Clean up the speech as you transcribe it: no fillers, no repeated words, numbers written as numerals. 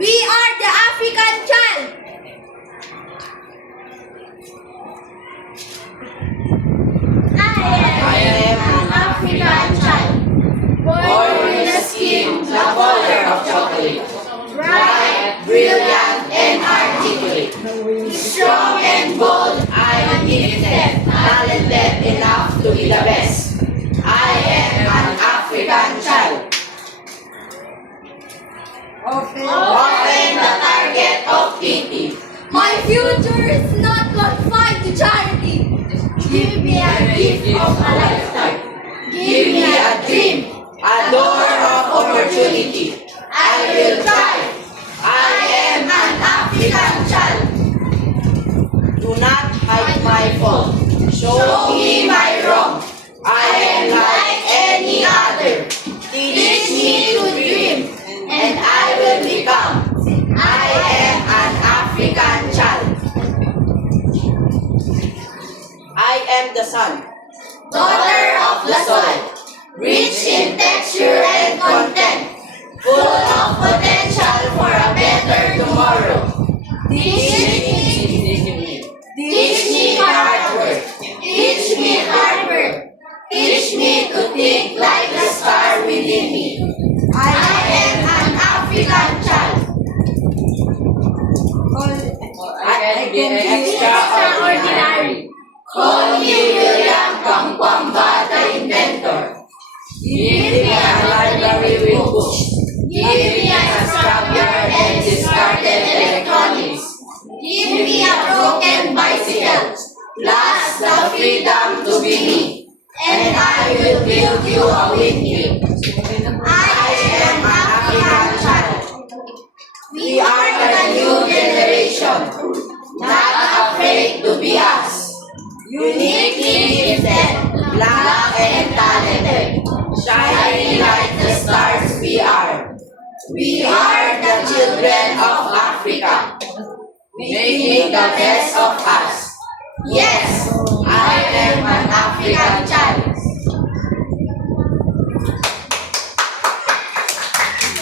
We are the African child. I am an African child. Born with a skin the color of chocolate, bright, brilliant, and articulate. Strong and bold, I am gifted, talented enough to be the best. I am an African child. Often the target of pity. My future is not confined to charity. Give me a gift of a lifetime. Give me a dream, a door of opportunity. I will thrive. I am an African child. Do not hide my fault. Show me my wrong. I am like any other. Teach me to dream, and I will become. I am an African child. I am the sun, daughter of the soil, rich in texture and content, full of potential for a better tomorrow. Teach me hard work. Teach me hard work. Teach me to think like the star within me. I am an African child. I can be extraordinary. Call me William Kamkwamba, the inventor. Give me a library with books. Give me a scrapyard and discarded electronics. Give me a broken bicycle, plus the freedom to be me. And I will build you a windmill. I am an African child. We are the new generation, not afraid to be us. Uniquely gifted, black and talented, shining like the stars we are. We are the children of Africa, making the best of us. Yes, I am an African child.